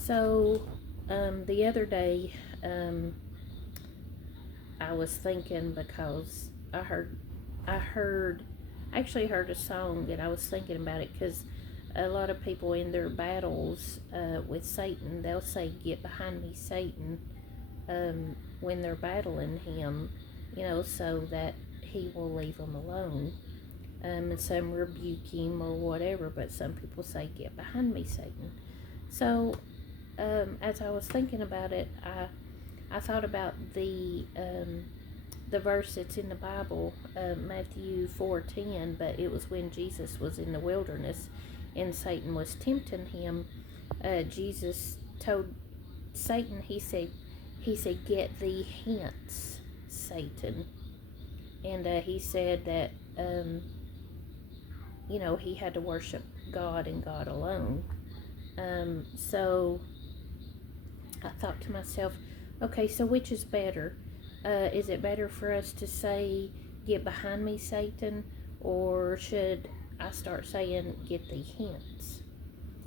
So, the other day, I was thinking because I heard, actually heard a song, and I was thinking about it because a lot of people in their battles with Satan, they'll say, "Get behind me, Satan," when they're battling him, so that he will leave them alone. And some rebuke him or whatever, but some people say, "Get behind me, Satan." So, as I was thinking about it, I thought about the verse that's in the Bible, Matthew 4:10. But it was when Jesus was in the wilderness, and Satan was tempting him. Jesus told Satan, he said, "Get thee hence, Satan." And he said that he had to worship God and God alone. So I thought to myself, okay, so which is better? Is it better for us to say, "Get behind me, Satan," or should I start saying, "Get thee hence"?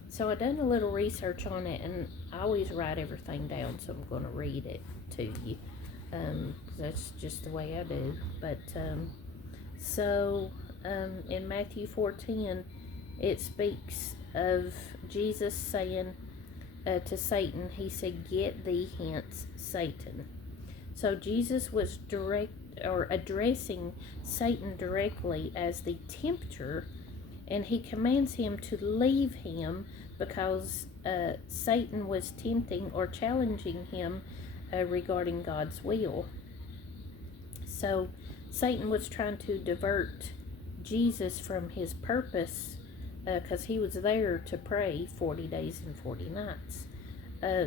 So I done a little research on it, and I always write everything down, so I'm going to read it to you. That's just the way I do. But so in Matthew 4:10, it speaks of Jesus saying to Satan, he said, "Get thee hence, Satan." So Jesus was addressing Satan directly as the tempter, and he commands him to leave him because Satan was tempting or challenging him regarding God's will. So Satan was trying to divert Jesus from his purpose because he was there to pray 40 days and 40 nights.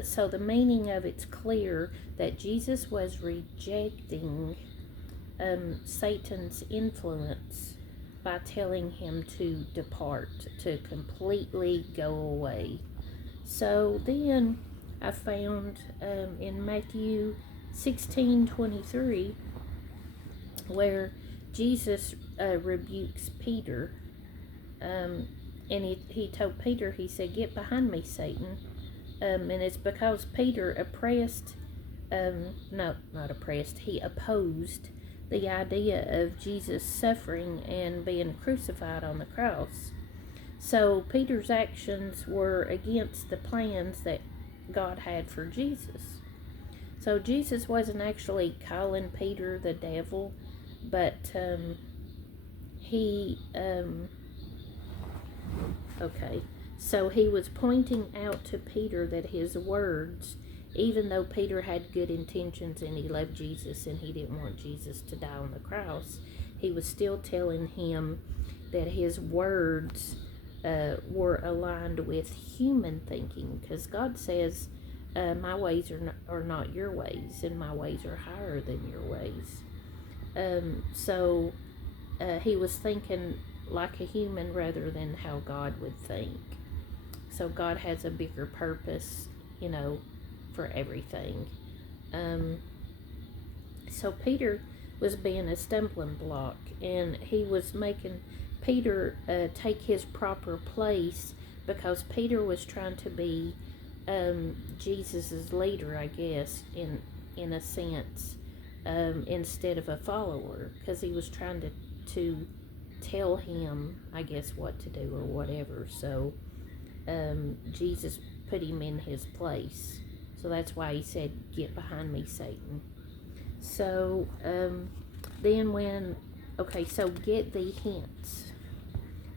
So the meaning of it's clear that Jesus was rejecting Satan's influence by telling him to depart, to completely go away. So then I found in Matthew 16:23 where Jesus rebukes Peter, and he told Peter, he said, "Get behind me, Satan." And it's because Peter he opposed the idea of Jesus suffering and being crucified on the cross. So Peter's actions were against the plans that God had for Jesus. So Jesus wasn't actually calling Peter the devil, but so he was pointing out to Peter that his words, even though Peter had good intentions and he loved Jesus and he didn't want Jesus to die on the cross, he was still telling him that his words were aligned with human thinking, because God says, "My ways are not your ways, and my ways are higher than your ways." So he was thinking like a human rather than how God would think. So God has a bigger purpose, for everything. So Peter was being a stumbling block, and he was making Peter take his proper place, because Peter was trying to be Jesus's leader, I guess, in a sense, instead of a follower, because he was trying to tell him, I guess, what to do or whatever. So Jesus put him in his place. So that's why he said, "Get behind me, Satan." So then so "Get thee hence."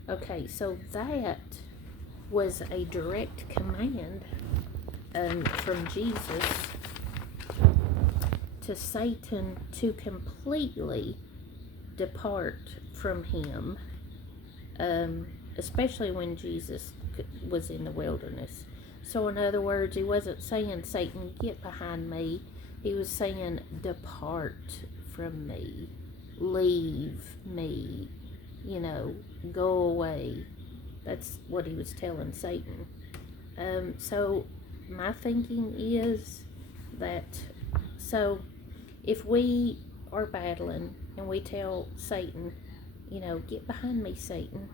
Okay, so that was a direct command from Jesus to Satan to completely depart from him, especially when Jesus was in the wilderness. So in other words, he wasn't saying, "Satan, get behind me." He was saying, "Depart from me, leave me, go away." That's what he was telling Satan. So my thinking is that, so if we are battling and we tell Satan, "Get behind me, Satan."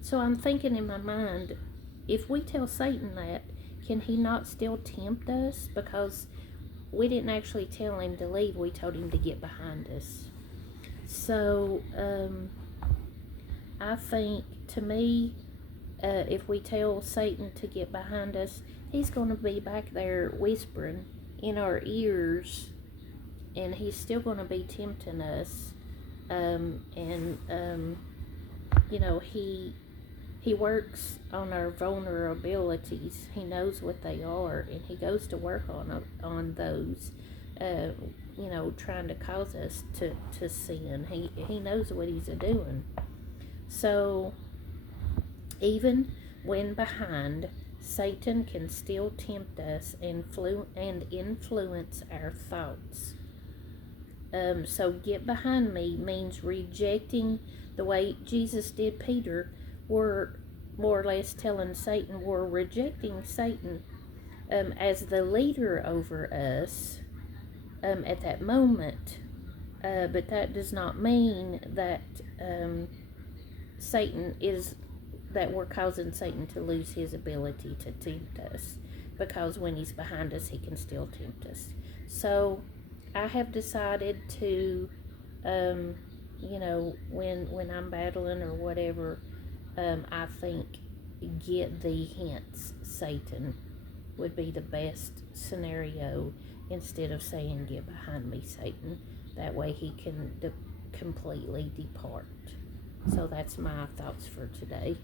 So I'm thinking in my mind, if we tell Satan that, can he not still tempt us? Because we didn't actually tell him to leave, we told him to get behind us. So, I think, to me, if we tell Satan to get behind us, he's going to be back there whispering in our ears, and he's still going to be tempting us. You know, he works on our vulnerabilities. He knows what they are, and he goes to work on those. You know, trying to cause us to sin. He knows what he's doing. So, even when behind, Satan can still tempt us and influence our thoughts. So get behind me means rejecting the way Jesus did Peter. We're more or less telling Satan, we're rejecting Satan as the leader over us at that moment. But that does not mean that that we're causing Satan to lose his ability to tempt us, because when he's behind us, he can still tempt us. So I have decided to, you know, when I'm battling or whatever, I think get thee hence, Satan, would be the best scenario, instead of saying get behind me, Satan. That way he can completely depart. So that's my thoughts for today.